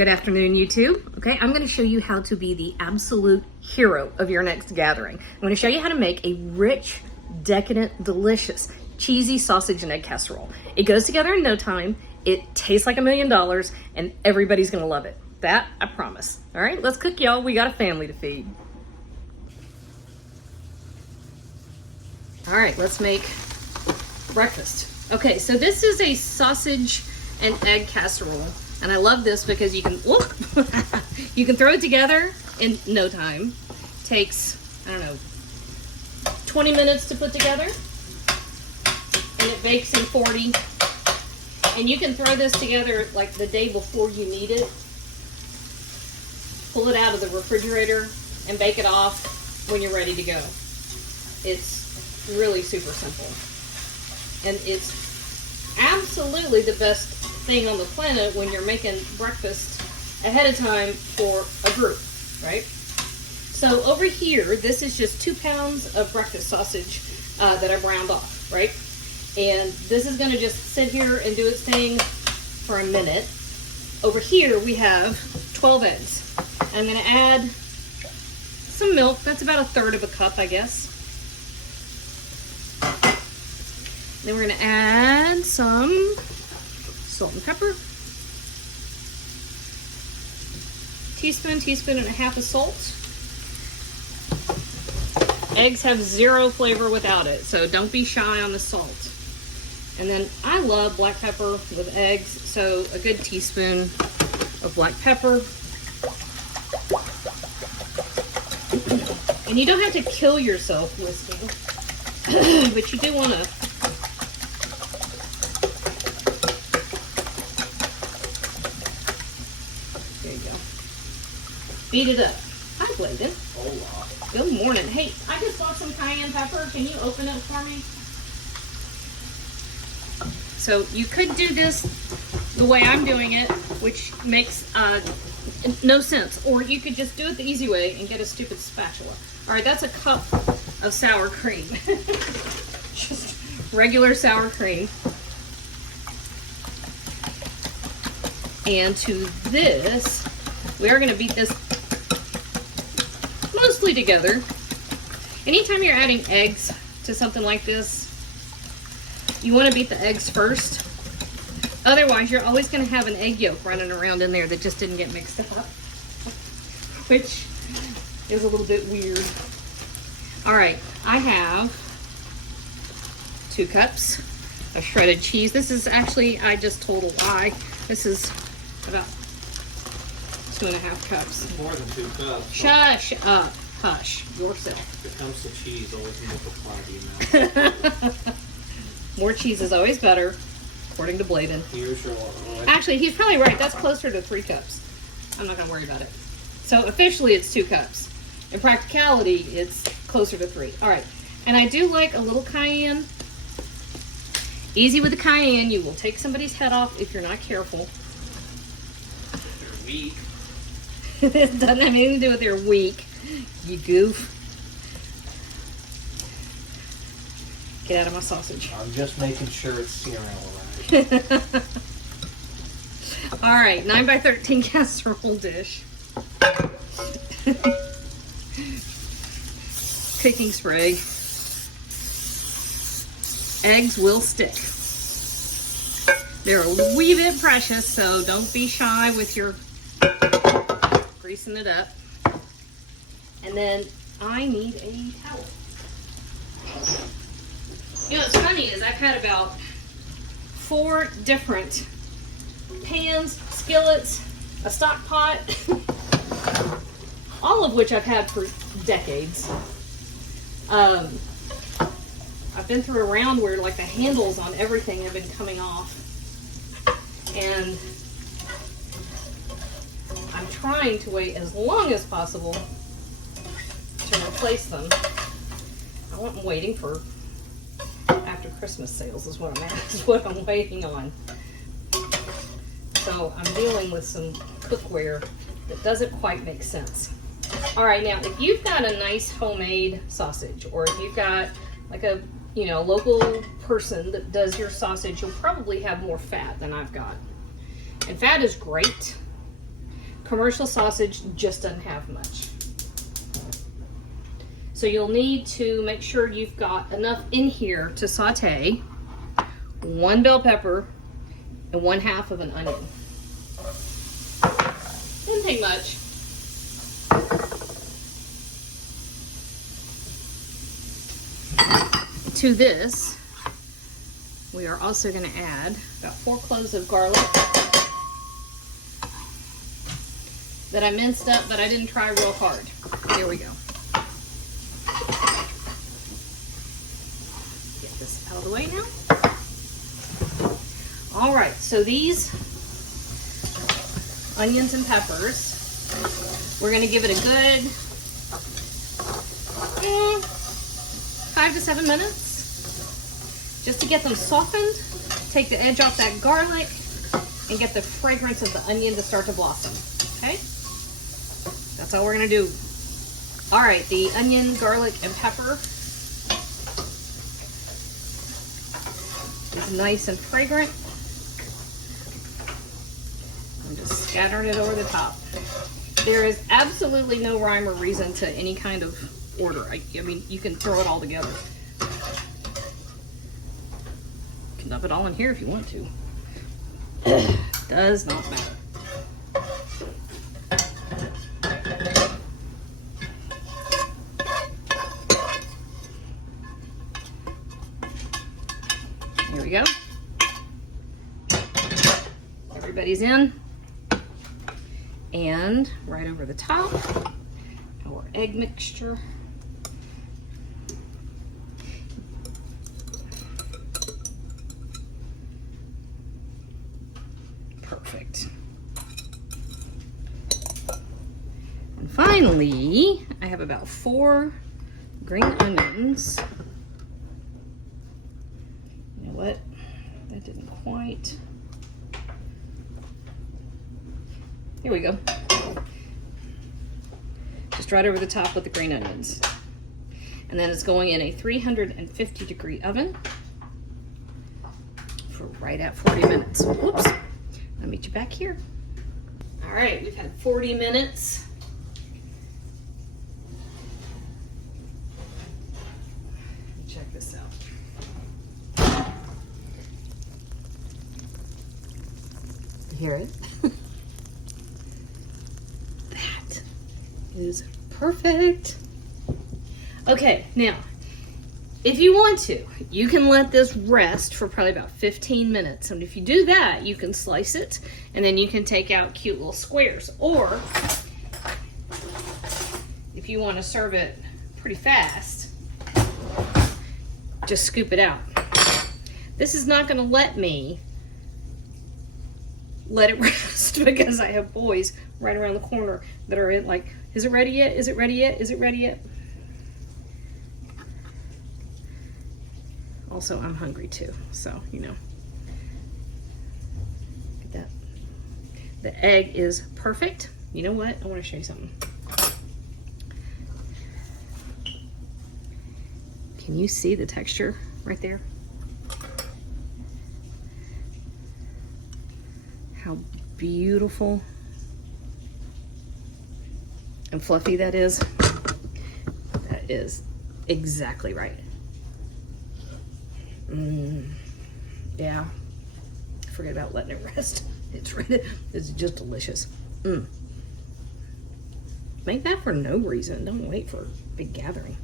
Good afternoon, YouTube. Okay, I'm going to show you how to be the absolute hero of your next gathering. I'm going to show you how to make a rich, decadent, delicious, cheesy sausage and egg casserole. It goes together in no time. It tastes like $1 million, and everybody's going to love it. That, I promise. All right, let's cook, y'all. We got a family to feed. All right, let's make breakfast. Okay, so this is a sausage and egg casserole. And I love this because you can, whoop, you can throw it together in no time. Takes, I don't know, 20 minutes to put together. And it bakes in 40. And you can throw this together like the day before you need it. Pull it out of the refrigerator and bake it off when you're ready to go. It's really super simple. And it's absolutely the best thing on the planet when you're making breakfast ahead of time for a group, right? So over here, this is just 2 pounds of breakfast sausage that I browned off, right? And this is gonna just sit here and do its thing for a minute. Over here, we have 12 eggs. I'm gonna add some milk. That's about 1/3 of a cup, I guess. Then we're gonna add some salt and pepper. Teaspoon and a half of salt. Eggs have 0 flavor without it, so don't be shy on the salt. And then I love black pepper with eggs, so a good teaspoon of black pepper. And you don't have to kill yourself whisking, but you do want to beat it up. Hi, Bladen. Hola. Good morning. Hey, I just bought some cayenne pepper. Can you open it for me? So you could do this the way I'm doing it, which makes no sense. Or you could just do it the easy way and get a stupid spatula. All right, that's a cup of sour cream. Just regular sour cream. And to this, we are going to beat this mostly together. Anytime you're adding eggs to something like this, you want to beat the eggs first. Otherwise, you're always going to have an egg yolk running around in there that just didn't get mixed up, which is a little bit weird. All right, I have 2 cups of shredded cheese. This is actually, I just told a lie. This is about 2.5 cups. More than 2 cups. Shush up. Hush yourself. When it comes to cheese, always multiply the amount. More cheese is always better, according to Bladen. Here's your Actually, he's probably right. That's closer to 3 cups. I'm not going to worry about it. So officially, it's 2 cups. In practicality, it's closer to 3. All right. And I do like a little cayenne. Easy with the cayenne. You will take somebody's head off if you're not careful. They're weak. It doesn't have anything to do with their weak, you goof. Get out of my sausage. I'm just making sure it's cereal, right? All right, 9x13 casserole dish. Cooking spray. Eggs will stick. They're a wee bit precious, so don't be shy with your greasing it up. And then I need a towel. You know what's funny is I've had about 4 different pans, skillets, a stock pot, all of which I've had for decades. I've been through a round where like the handles on everything have been coming off. And I'm trying to wait as long as possible to replace them. I'm waiting for after Christmas sales is what I'm waiting on. So I'm dealing with some cookware that doesn't quite make sense. All right, now if you've got a nice homemade sausage, or if you've got like a local person that does your sausage, you'll probably have more fat than I've got. And fat is great, Commercial sausage just doesn't have much. So you'll need to make sure you've got enough in here to saute 1 bell pepper and 1/2 of an onion. Doesn't take much. To this, we are also going to add about 4 cloves of garlic that I minced up, but I didn't try real hard. Here we go. Get this out of the way now. All right, so these onions and peppers, we're going to give it a good 5 to 7 minutes just to get them softened, take the edge off that garlic, and get the fragrance of the onion to start to blossom. Okay? That's all we're going to do. All right, the onion, garlic, and pepper is nice and fragrant. I'm just scattering it over the top. There is absolutely no rhyme or reason to any kind of order. I mean, you can throw it all together. You can dump it all in here if you want to. Does not matter. Here we go. Everybody's in. And right over the top, our egg mixture. Perfect. And finally, I have about 4 green onions. You know what? That didn't quite. Here we go. Just right over the top with the green onions. And then it's going in a 350-degree oven for right at 40 minutes. Whoops. I'll meet you back here. All right, we've had 40 minutes. Check this out. You hear it? That is perfect. Okay, now, if you want to, you can let this rest for probably about 15 minutes. And if you do that, you can slice it and then you can take out cute little squares. Or if you want to serve it pretty fast, just scoop it out. This is not going to let me let it rest because I have boys right around the corner that are in like, is it ready yet? Is it ready yet? Is it ready yet? Also, I'm hungry too, so, you know. Look at that. The egg is perfect. You know what? I want to show you something. Can you see the texture right there? How beautiful and fluffy that is. That is exactly right. Yeah, forget about letting it rest. It's just delicious. Make that for no reason. Don't wait for a big gathering.